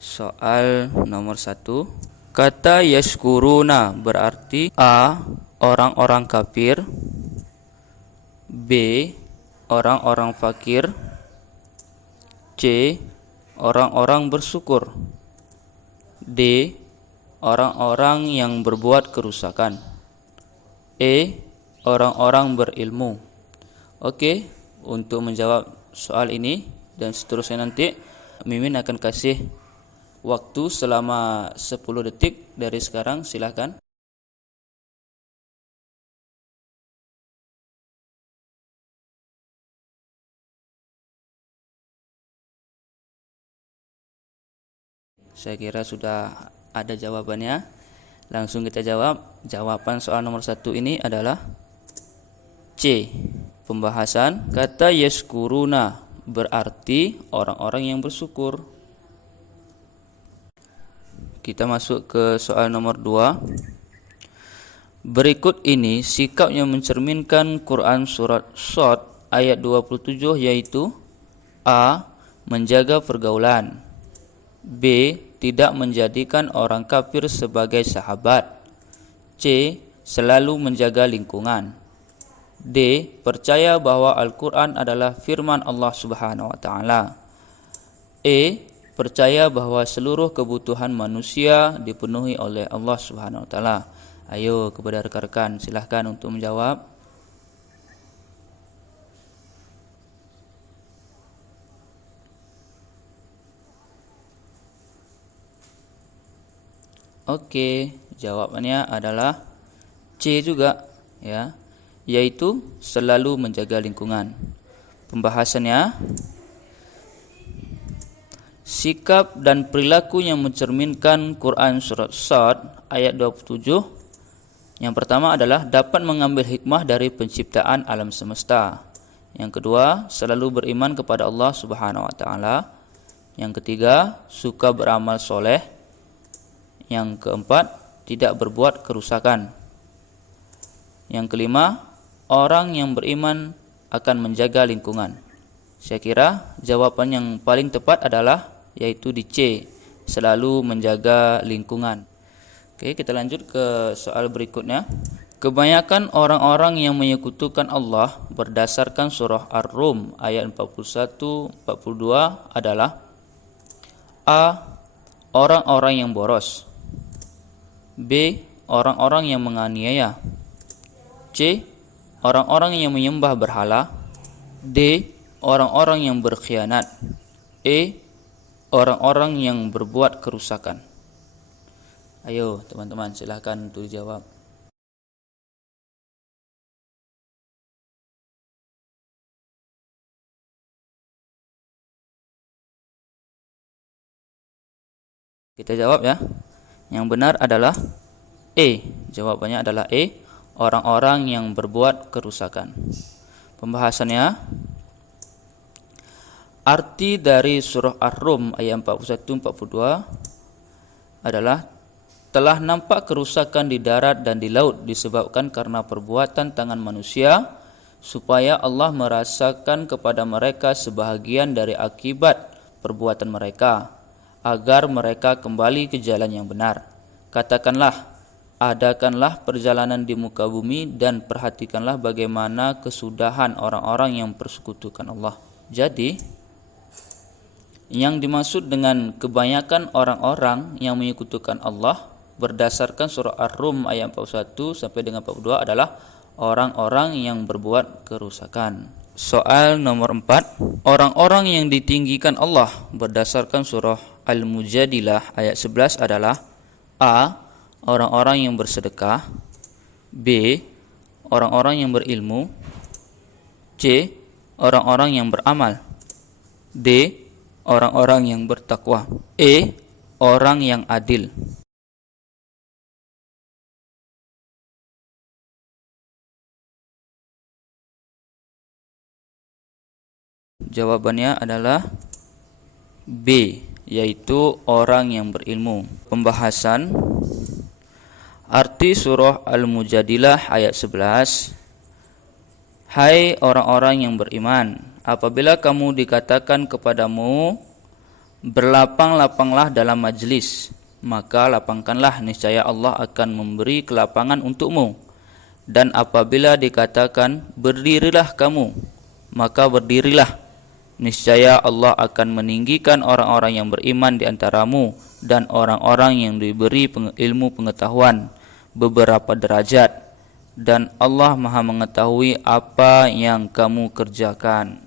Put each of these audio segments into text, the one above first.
Soal nomor 1. Kata yashkuruna berarti A. Orang-orang kafir, B. Orang-orang fakir, C. Orang-orang bersyukur, D. Orang-orang yang berbuat kerusakan, E. Orang-orang berilmu. Oke, untuk menjawab soal ini dan seterusnya nanti Mimin akan kasih waktu selama 10 detik dari sekarang, silakan. Saya kira sudah ada jawabannya. Langsung kita jawab. Jawaban soal nomor 1 ini adalah C. Pembahasan kata yashkuruna berarti orang-orang yang bersyukur. Kita masuk ke soal nomor 2. Berikut ini sikap yang mencerminkan Quran surat Shad ayat 27, yaitu A. Menjaga pergaulan, B. Tidak menjadikan orang kafir sebagai sahabat, C. Selalu menjaga lingkungan, D. Percaya bahwa Al-Quran adalah firman Allah Subhanahu wa Ta'ala, E. Percaya bahwa seluruh kebutuhan manusia dipenuhi oleh Allah Subhanahu wa Ta'ala. Ayo kepada rekan-rekan, silahkan untuk menjawab. Oke, jawabannya adalah C juga, ya, yaitu selalu menjaga lingkungan. Pembahasannya, sikap dan perilaku yang mencerminkan Quran surat Shad ayat 27. Yang pertama adalah dapat mengambil hikmah dari penciptaan alam semesta. Yang kedua, selalu beriman kepada Allah Subhanahu wa Ta'ala. Yang ketiga, suka beramal soleh. Yang keempat, tidak berbuat kerusakan. Yang kelima, orang yang beriman akan menjaga lingkungan. Saya kira jawaban yang paling tepat adalah yaitu di C, selalu menjaga lingkungan. Oke, kita lanjut ke soal berikutnya. Kebanyakan orang-orang yang menyekutukan Allah berdasarkan surah Ar-Rum ayat 41-42 adalah A. Orang-orang yang boros, B. Orang-orang yang menganiaya, C. Orang-orang yang menyembah berhala, D. Orang-orang yang berkhianat, E. Orang-orang yang berbuat kerusakan. Ayo teman-teman, silahkan untuk jawab. Kita jawab ya. Yang benar adalah E. Jawabannya adalah E. Orang-orang yang berbuat kerusakan. Pembahasannya, arti dari surah Ar-Rum ayat 41-42 adalah telah nampak kerusakan di darat dan di laut disebabkan karena perbuatan tangan manusia, supaya Allah merasakan kepada mereka sebahagian dari akibat perbuatan mereka, agar mereka kembali ke jalan yang benar. Katakanlah, adakanlah perjalanan di muka bumi dan perhatikanlah bagaimana kesudahan orang-orang yang persekutukan Allah. Jadi, yang dimaksud dengan kebanyakan orang-orang yang menyekutukan Allah berdasarkan surah Ar-Rum ayat 41 sampai dengan 42 adalah orang-orang yang berbuat kerusakan. Soal nomor 4. Orang-orang yang ditinggikan Allah berdasarkan surah Al-Mujadilah ayat 11 adalah A. Orang-orang yang bersedekah, B. Orang-orang yang berilmu, C. Orang-orang yang beramal, D. Orang-orang yang bertakwa, E. Orang yang adil. Jawabannya adalah B, yaitu orang yang berilmu. Pembahasan arti surah Al-Mujadilah ayat 11. Hai orang-orang yang beriman, apabila kamu dikatakan kepadamu Berlapang-lapanglah dalam majlis, maka lapangkanlah, niscaya Allah akan memberi kelapangan untukmu. Dan apabila dikatakan berdirilah kamu, maka berdirilah, niscaya Allah akan meninggikan orang-orang yang beriman di antaramu dan orang-orang yang diberi ilmu pengetahuan beberapa derajat, dan Allah Maha mengetahui apa yang kamu kerjakan.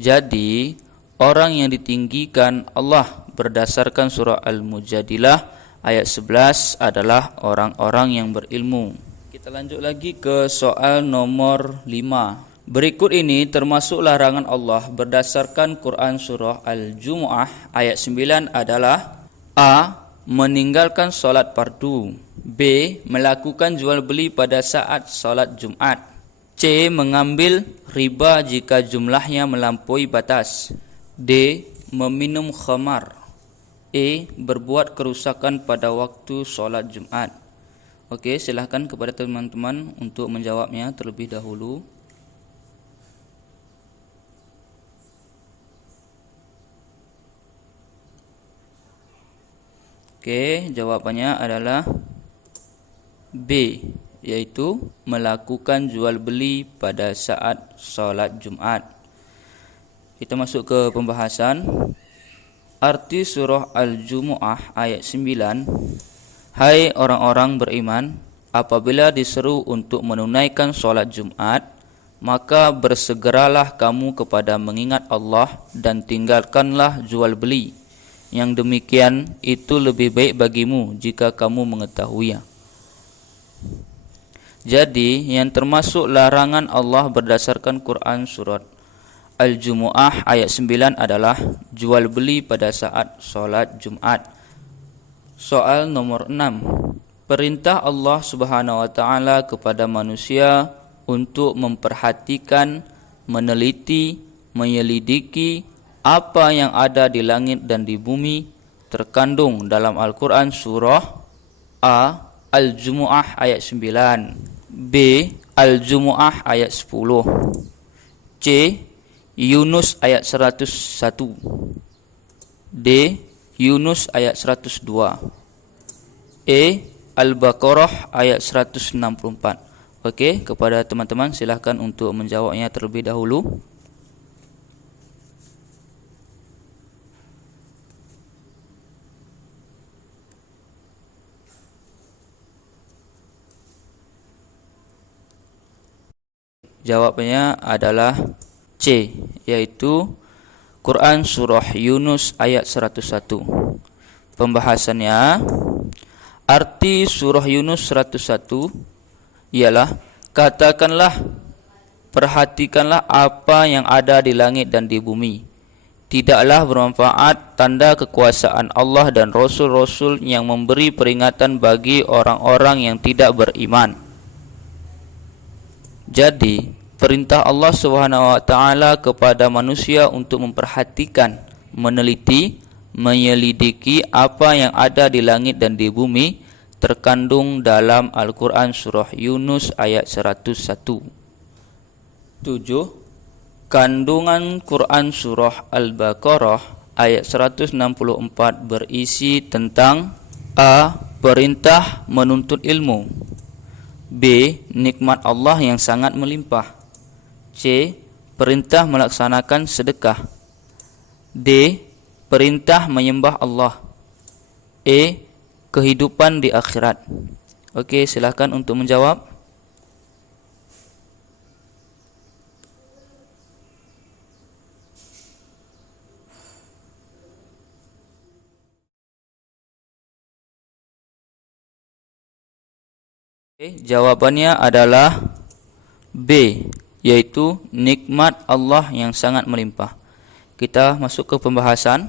Jadi orang yang ditinggikan Allah berdasarkan surah Al-Mujadilah ayat 11 adalah orang-orang yang berilmu. Kita lanjut lagi ke soal nomor 5. Berikut ini termasuk larangan Allah berdasarkan Quran surah Al-Jumu'ah ayat 9 adalah: A. Meninggalkan solat fardu. B. Melakukan jual beli pada saat solat Jumat. C. Mengambil riba jika jumlahnya melampaui batas. D. Meminum khamar. E. Berbuat kerusakan pada waktu solat Jumat. Okey, silahkan kepada teman-teman untuk menjawabnya terlebih dahulu. Okey, jawapannya adalah B, yaitu melakukan jual beli pada saat solat Jumat. Kita masuk ke pembahasan. Arti surah Al-Jumu'ah ayat 9: Hai orang-orang beriman, apabila diseru untuk menunaikan solat Jumat, maka bersegeralah kamu kepada mengingat Allah dan tinggalkanlah jual beli. Yang demikian itu lebih baik bagimu jika kamu mengetahuinya. Jadi, yang termasuk larangan Allah berdasarkan Quran surat Al-Jumu'ah ayat 9 adalah jual beli pada saat solat Jumat. Soal nomor 6. Perintah Allah Subhanahu wa taala kepada manusia untuk memperhatikan, meneliti, menyelidiki apa yang ada di langit dan di bumi terkandung dalam Al-Quran surah A. Al-Jumu'ah ayat 9, B. Al-Jumu'ah ayat 10, C. Yunus ayat 101, D. Yunus ayat 102, E. Al-Baqarah ayat 164. Okey, kepada teman-teman silahkan untuk menjawabnya terlebih dahulu. Jawabannya adalah C, yaitu Quran surah Yunus ayat 101. Pembahasannya, arti surah Yunus 101 ialah katakanlah, perhatikanlah apa yang ada di langit dan di bumi. Tidaklah bermanfaat tanda kekuasaan Allah dan Rasul-Rasul yang memberi peringatan bagi orang-orang yang tidak beriman. Jadi, perintah Allah Subhanahu wa taala kepada manusia untuk memperhatikan, meneliti, menyelidiki apa yang ada di langit dan di bumi terkandung dalam Al-Quran surah Yunus ayat 101. 7. Kandungan Quran surah Al-Baqarah ayat 164 berisi tentang: A. Perintah menuntut ilmu. B. Nikmat Allah yang sangat melimpah. C. Perintah melaksanakan sedekah. D. Perintah menyembah Allah. E. Kehidupan di akhirat. Okey, silakan untuk menjawab. Jawabannya adalah B, yaitu nikmat Allah yang sangat melimpah. Kita masuk ke pembahasan.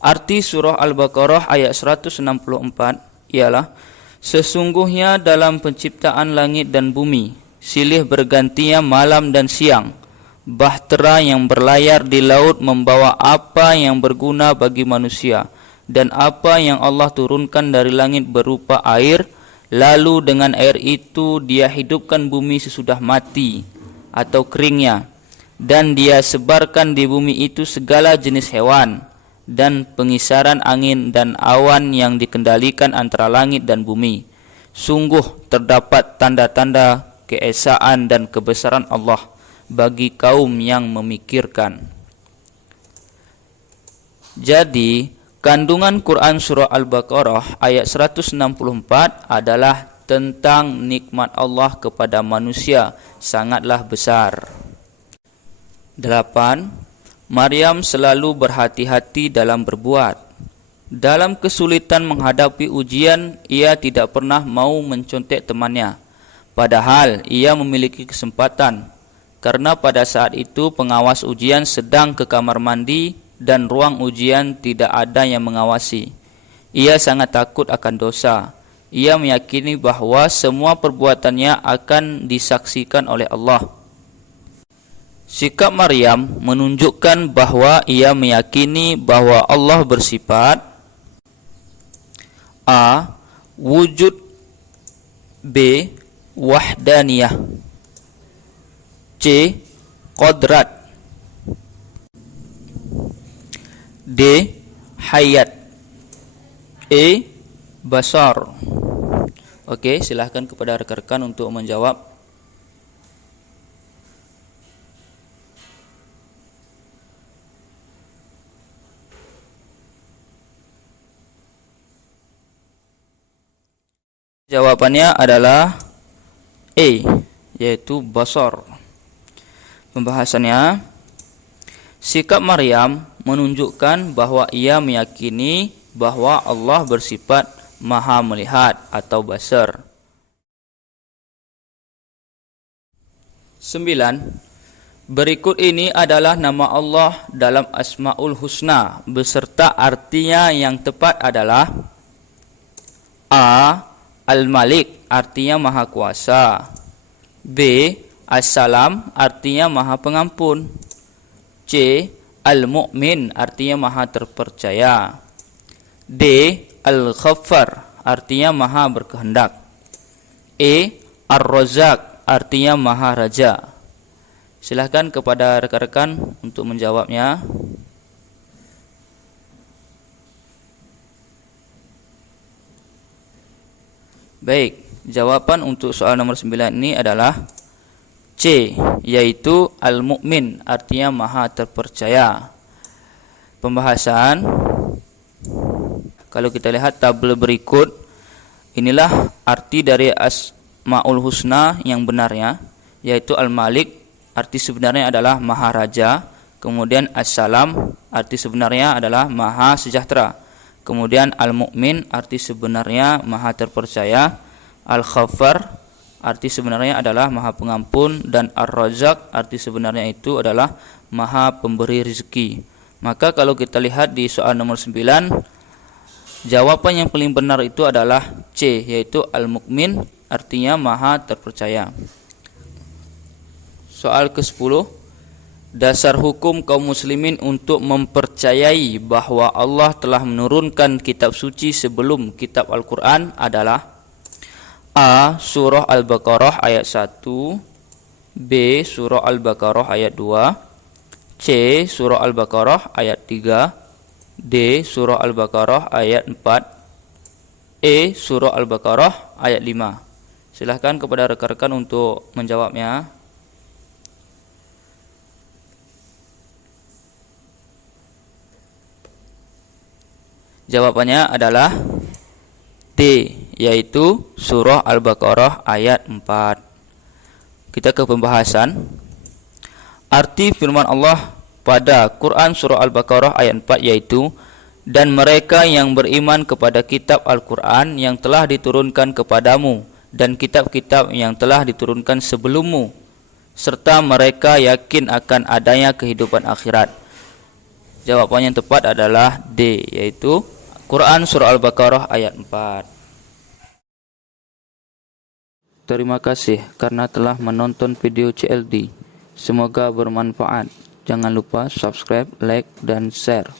Arti surah Al-Baqarah ayat 164 ialah: sesungguhnya dalam penciptaan langit dan bumi, silih bergantinya malam dan siang, bahtera yang berlayar di laut membawa apa yang berguna bagi manusia, dan apa yang Allah turunkan dari langit berupa air. Lalu dengan air itu dia hidupkan bumi sesudah mati atau keringnya, Dan Dia sebarkan di bumi itu segala jenis hewan dan pengisaran angin dan awan yang dikendalikan antara langit dan bumi. Sungguh terdapat tanda-tanda keesaan dan kebesaran Allah bagi kaum yang memikirkan. Jadi, kandungan Quran surah Al-Baqarah ayat 164 adalah tentang nikmat Allah kepada manusia sangatlah besar. 8. Maryam selalu berhati-hati dalam berbuat. Dalam kesulitan menghadapi ujian, ia tidak pernah mau mencontek temannya, padahal ia memiliki kesempatan, karena pada saat itu pengawas ujian sedang ke kamar mandi dan ruang ujian tidak ada yang mengawasi. Ia sangat takut akan dosa. Ia meyakini bahwa semua perbuatannya akan disaksikan oleh Allah. Sikap Maryam menunjukkan bahwa ia meyakini bahwa Allah bersifat A. Wujud, B. Wahdaniyah, C. Qadrat, D. Hayat, E. Basar. Oke, silahkan kepada rekan-rekan untuk menjawab. Jawabannya adalah E, yaitu basar. Pembahasannya, sikap Maryam menunjukkan bahwa ia meyakini bahwa Allah bersifat maha melihat atau basar. 9. Berikut ini adalah nama Allah dalam Asmaul Husna beserta artinya yang tepat adalah A. Al-Malik, artinya maha kuasa. B. As-Salam, artinya maha pengampun. C. Al-Mu'min, artinya maha terpercaya. D. Al-Ghaffar, artinya maha berkehendak. E. Ar-Razzaq, artinya maha raja. Silahkan kepada rekan-rekan untuk menjawabnya. Baik, jawaban untuk soal nomor 9 ini adalah C, yaitu Al-Mu'min, artinya maha terpercaya. Pembahasan, kalau kita lihat tabel berikut, inilah arti dari Asmaul Husna yang benarnya, yaitu Al-Malik, arti sebenarnya adalah maha raja. Kemudian As-Salam, arti sebenarnya adalah maha sejahtera. Kemudian Al-Mu'min, arti sebenarnya maha terpercaya. Al-Ghaffar, arti sebenarnya adalah maha pengampun. Dan Ar-Razzaq, arti sebenarnya itu adalah maha pemberi rezeki. Maka kalau kita lihat di soal nomor 9, jawaban yang paling benar itu adalah C, yaitu Al-Mu'min, artinya maha terpercaya. Soal ke-10, dasar hukum kaum muslimin untuk mempercayai bahwa Allah telah menurunkan kitab suci sebelum kitab Al-Quran adalah A. Surah Al-Baqarah ayat 1, B. Surah Al-Baqarah ayat 2, C. Surah Al-Baqarah ayat 3, D. Surah Al-Baqarah ayat 4, E. Surah Al-Baqarah ayat 5. Silahkan kepada rekan-rekan untuk menjawabnya. Jawabannya adalah D, yaitu surah Al-Baqarah ayat 4. Kita ke pembahasan. Arti firman Allah pada Quran surah Al-Baqarah ayat 4 yaitu, dan mereka yang beriman kepada kitab Al-Quran yang telah diturunkan kepadamu dan kitab-kitab yang telah diturunkan sebelummu, serta mereka yakin akan adanya kehidupan akhirat. Jawaban yang tepat adalah D, yaitu Quran surah Al-Baqarah ayat 4. Terima kasih karena telah menonton video CLD. Semoga bermanfaat. Jangan lupa subscribe, like, dan share.